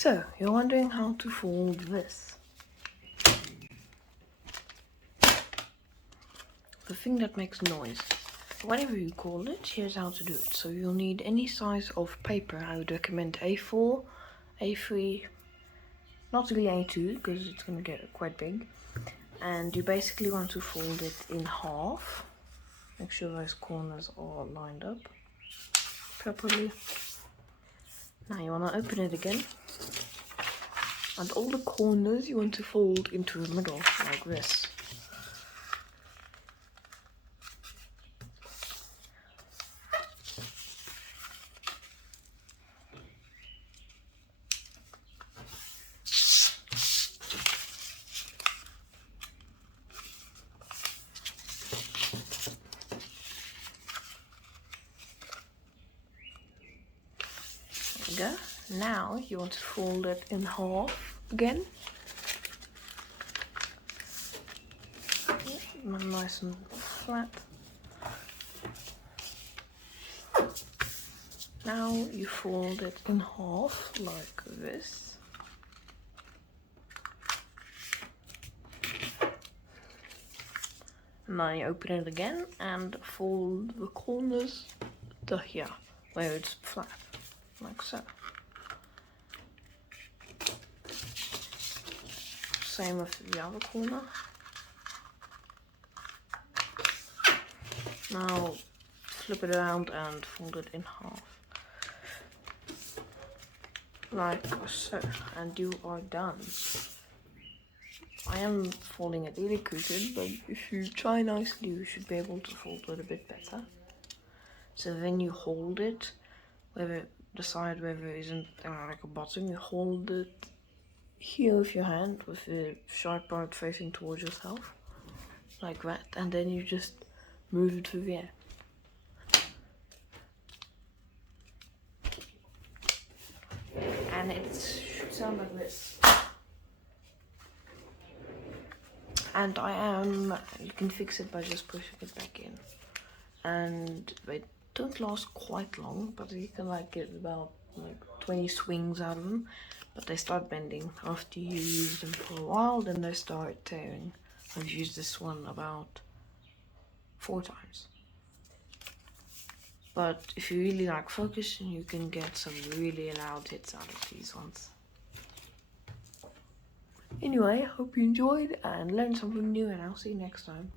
So, you're wondering how to fold this. The thing that makes noise. Whatever you call it, here's how to do it. So you'll need any size of paper. I would recommend A4, A3, not really A2 because it's going to get quite big. And you basically want to fold it in half. Make sure those corners are lined up properly. Now you want to open it again. And all the corners you want to fold into the middle like this. Go. Now you want to fold it in half again. Nice and flat. Now you fold it in half like this. And then you open it again and fold the corners to here, where it's flat. Like so. Same with the other corner. Now flip it around and fold it in half. Like so. And you are done. I am folding it really crooked, but if you try nicely you should be able to fold it a bit better. So then you hold it, decide whether it isn't like a bottom, you hold it here with your hand with the sharp part facing towards yourself, like that, and then you just move it through the air. And it should sound like this. And you can fix it by just pushing it back in. And they don't last quite long, but you can like get about like 20 swings out of them. But they start bending after you use them for a while, then they start tearing. I've used this one about 4 times. But if you really like focus, you can get some really loud hits out of these ones. Anyway, I hope you enjoyed and learned something new, and I'll see you next time.